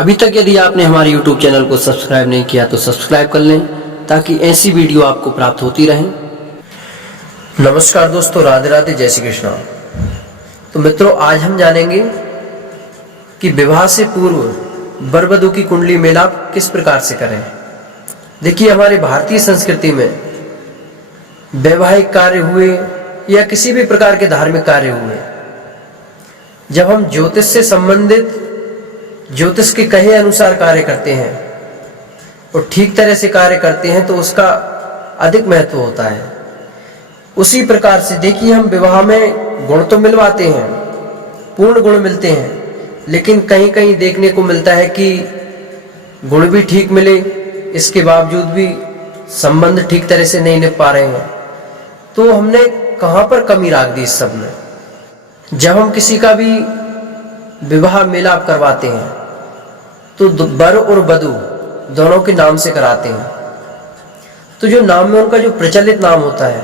अभी तक यदि आपने हमारे YouTube चैनल को सब्सक्राइब नहीं किया तो सब्सक्राइब कर लें ताकि ऐसी वीडियो आपको प्राप्त होती रहे। नमस्कार दोस्तों, राधे राधे, जय श्री कृष्ण। तो मित्रों, आज हम जानेंगे कि विवाह से पूर्व वर वधू की कुंडली मेलाप किस प्रकार से करें। देखिए, हमारे भारतीय संस्कृति में वैवाहिक कार्य हुए या किसी भी प्रकार के धार्मिक कार्य हुए, जब हम ज्योतिष से संबंधित ज्योतिष के कहे अनुसार कार्य करते हैं और ठीक तरह से कार्य करते हैं तो उसका अधिक महत्व होता है। उसी प्रकार से देखिए, हम विवाह में गुण तो मिलवाते हैं, पूर्ण गुण मिलते हैं, लेकिन कहीं कहीं देखने को मिलता है कि गुण भी ठीक मिले, इसके बावजूद भी संबंध ठीक तरह से नहीं निभ पा रहे हैं। तो हमने कहां पर कमी रख दी इस सब में। जब हम किसी का भी विवाह मेलाप करवाते हैं तो वर और वधू दोनों के नाम से कराते हैं। तो जो नाम में उनका जो प्रचलित नाम होता है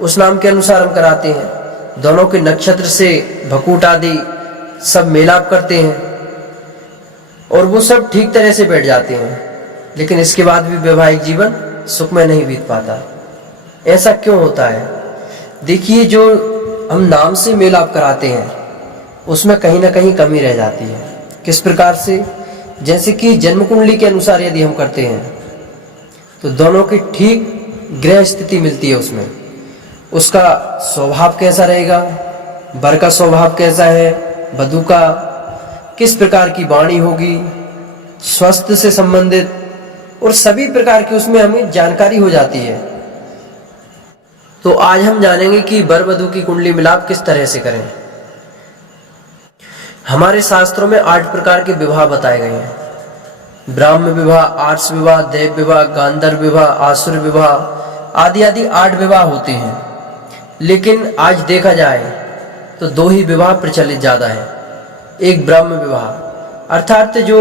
उस नाम के अनुसार हम कराते हैं। दोनों के नक्षत्र से भकूट आदि सब मेलाप करते हैं और वो सब ठीक तरह से बैठ जाते हैं, लेकिन इसके बाद भी वैवाहिक जीवन सुखमय नहीं बीत पाता। ऐसा क्यों होता है? देखिए, जो हम नाम से मेलाप कराते हैं उसमें कहीं ना कहीं कमी रह जाती है। किस प्रकार से? जैसे कि जन्म कुंडली के अनुसार यदि हम करते हैं तो दोनों की ठीक ग्रह स्थिति मिलती है। उसमें उसका स्वभाव कैसा रहेगा, वर का स्वभाव कैसा है, वधू का किस प्रकार की वाणी होगी, स्वास्थ्य से संबंधित और सभी प्रकार की उसमें हमें जानकारी हो जाती है। तो आज हम जानेंगे कि वर वधू की कुंडली मिलाप किस तरह से करें। हमारे शास्त्रों में 8 प्रकार के विवाह बताए गए हैं। ब्राह्म विवाह, आर्ष विवाह, देव विवाह, गांधर्व विवाह, आसुर विवाह आदि आदि 8 विवाह होते हैं। लेकिन आज देखा जाए तो 2 ही विवाह प्रचलित ज्यादा है। एक ब्राह्म विवाह, अर्थात जो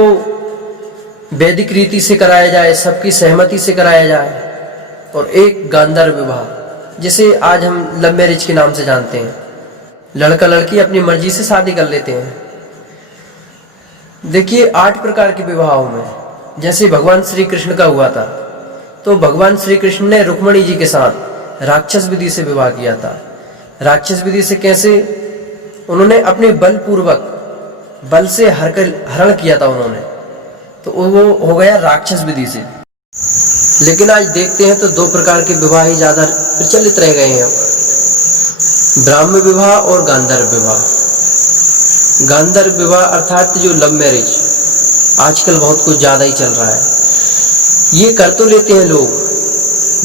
वैदिक रीति से कराया जाए, सबकी सहमति से कराया जाए, और एक गांधर्व विवाह जिसे आज हम लव मैरिज के नाम से जानते हैं। लड़का लड़की अपनी मर्जी से शादी कर लेते हैं। देखिए, 8 प्रकार के विवाहों में जैसे भगवान श्री कृष्ण का हुआ था, तो भगवान श्री कृष्ण ने रुक्मणी जी के साथ राक्षस विधि से विवाह किया था। राक्षस विधि से कैसे? उन्होंने अपने बलपूर्वक बल से हरण किया था उन्होंने, तो वो हो गया राक्षस विधि से। लेकिन आज देखते हैं तो 2 प्रकार के विवाह ही ज्यादा प्रचलित रह गए हैं, ब्राह्म विवाह और गांधर्व विवाह। गांधर्व विवाह अर्थात जो लव मैरिज आजकल बहुत कुछ ज्यादा ही चल रहा है। ये कर तो लेते हैं लोग,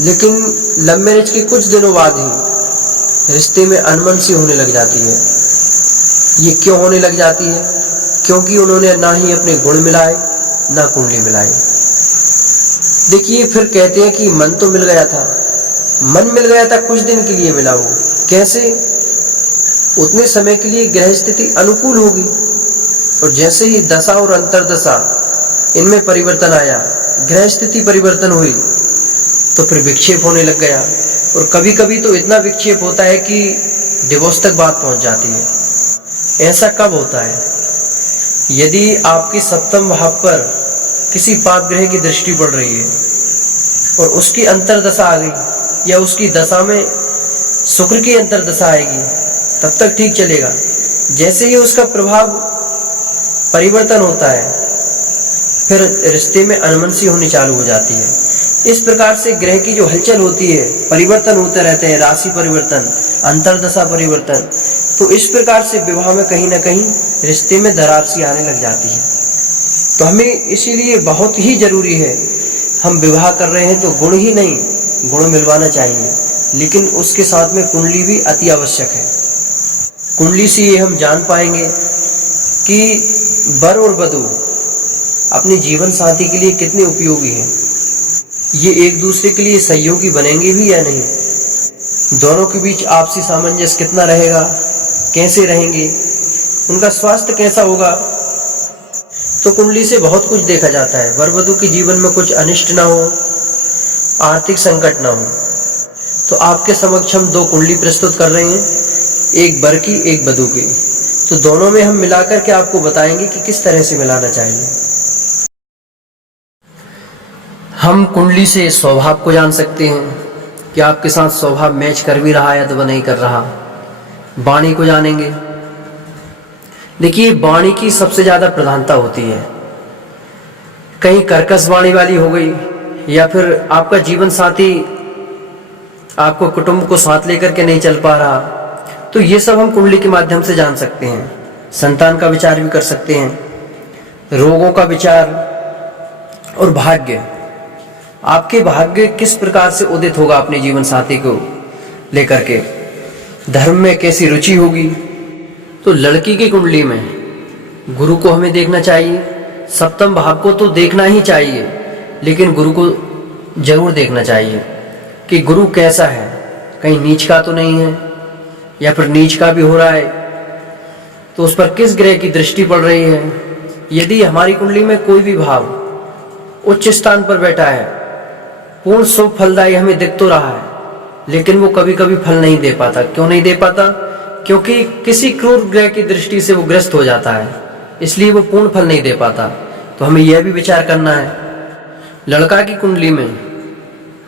लेकिन लव मैरिज के कुछ दिनों बाद ही रिश्ते में अनबन सी होने लग जाती है। ये क्यों होने लग जाती है? क्योंकि उन्होंने ना ही अपने गुण मिलाए ना कुंडली मिलाई। देखिए, फिर कहते हैं कि मन तो मिल गया था, मन मिल गया था, कुछ दिन के लिए मिला। वो कैसे? उतने समय के लिए ग्रह स्थिति अनुकूल होगी, और जैसे ही दशा और अंतरदशा इनमें परिवर्तन आया, ग्रह स्थिति परिवर्तन हुई, तो फिर विक्षेप होने लग गया। और कभी कभी तो इतना विक्षेप होता है कि डिवोर्स तक बात पहुंच जाती है। ऐसा कब होता है? यदि आपके सप्तम भाव पर किसी पाप ग्रह की दृष्टि पड़ रही है और उसकी अंतरदशा आ गई, या उसकी दशा में शुक्र की अंतरदशा आएगी, तब तक ठीक चलेगा। जैसे ही उसका प्रभाव परिवर्तन होता है, फिर रिश्ते में अनमन सी होनी चालू हो जाती है। इस प्रकार से ग्रह की जो हलचल होती है, परिवर्तन होते रहते हैं, राशि परिवर्तन, अंतरदशा परिवर्तन, तो इस प्रकार से विवाह में कहीं ना कहीं रिश्ते में दरार सी आने लग जाती है। तो हमें इसीलिए बहुत ही जरूरी है, हम विवाह कर रहे हैं तो गुण ही नहीं, गुण मिलवाना चाहिए, लेकिन उसके साथ में कुंडली भी अति आवश्यक है। कुंडली से ये हम जान पाएंगे कि वर और वधू अपने जीवन साथी के लिए कितने उपयोगी हैं, ये एक दूसरे के लिए सहयोगी बनेंगे भी या नहीं, दोनों के बीच आपसी सामंजस्य कितना रहेगा, कैसे रहेंगे, उनका स्वास्थ्य कैसा होगा। तो कुंडली से बहुत कुछ देखा जाता है। वर वधू के जीवन में कुछ अनिष्ट ना हो, आर्थिक संकट ना हो। तो आपके समक्ष हम 2 कुंडली प्रस्तुत कर रहे हैं, एक वर की, एक वधू की। तो दोनों में हम मिलाकर के आपको बताएंगे कि किस तरह से मिलाना चाहिए। हम कुंडली से स्वभाव को जान सकते हैं कि आपके साथ स्वभाव मैच कर भी रहा है अथवा नहीं कर रहा। वाणी को जानेंगे। देखिए, वाणी की सबसे ज़्यादा प्रधानता होती है। कहीं कर्कश वाणी वाली हो गई, या फिर आपका जीवन साथी आपको कुटुंब को साथ लेकर के नहीं चल पा रहा, तो ये सब हम कुंडली के माध्यम से जान सकते हैं। संतान का विचार भी कर सकते हैं, रोगों का विचार और भाग्य। आपके भाग्य किस प्रकार से उदित होगा अपने जीवन साथी को लेकर के, धर्म में कैसी रुचि होगी। तो लड़की की कुंडली में गुरु को हमें देखना चाहिए। सप्तम भाव को तो देखना ही चाहिए, लेकिन गुरु को जरूर देखना चाहिए कि गुरु कैसा है, कहीं नीच का तो नहीं है, या फिर नीच का भी हो रहा है तो उस पर किस ग्रह की दृष्टि पड़ रही है। यदि हमारी कुंडली में कोई भी भाव उच्च स्थान पर बैठा है, पूर्ण शुभ फलदायी हमें दिख तो रहा है, लेकिन वो कभी कभी फल नहीं दे पाता। क्यों नहीं दे पाता? क्योंकि किसी क्रूर ग्रह की दृष्टि से वो ग्रस्त हो जाता है, इसलिए वो पूर्ण फल नहीं दे पाता। तो हमें यह भी विचार करना है। लड़का की कुंडली में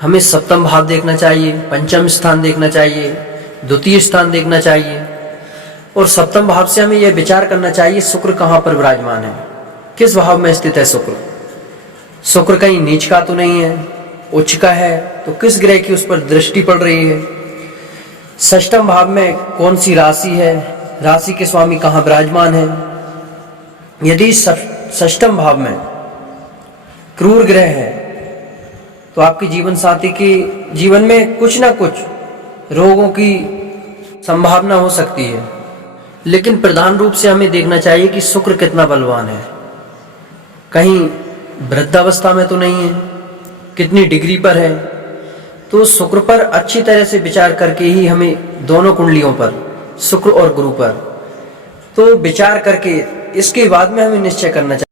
हमें सप्तम भाव देखना चाहिए, पंचम स्थान देखना चाहिए, द्वितीय स्थान देखना चाहिए, और सप्तम भाव से हमें यह विचार करना चाहिए शुक्र कहाँ पर विराजमान है, किस भाव में स्थित है शुक्र। शुक्र कहीं नीच का तो नहीं है, उच्च का है, तो किस ग्रह की उस पर दृष्टि पड़ रही है। षष्ठम भाव में कौन सी राशि है, राशि के स्वामी कहाँ विराजमान है। यदि षष्ठम भाव में क्रूर ग्रह है तो आपके जीवन साथी के जीवन में कुछ ना कुछ रोगों की संभावना हो सकती है। लेकिन प्रधान रूप से हमें देखना चाहिए कि शुक्र कितना बलवान है, कहीं वृद्धावस्था में तो नहीं है, कितनी डिग्री पर है। तो शुक्र पर अच्छी तरह से विचार करके ही हमें दोनों कुंडलियों पर, शुक्र और गुरु पर, तो विचार करके इसके बाद में हमें निश्चय करना चाहिए।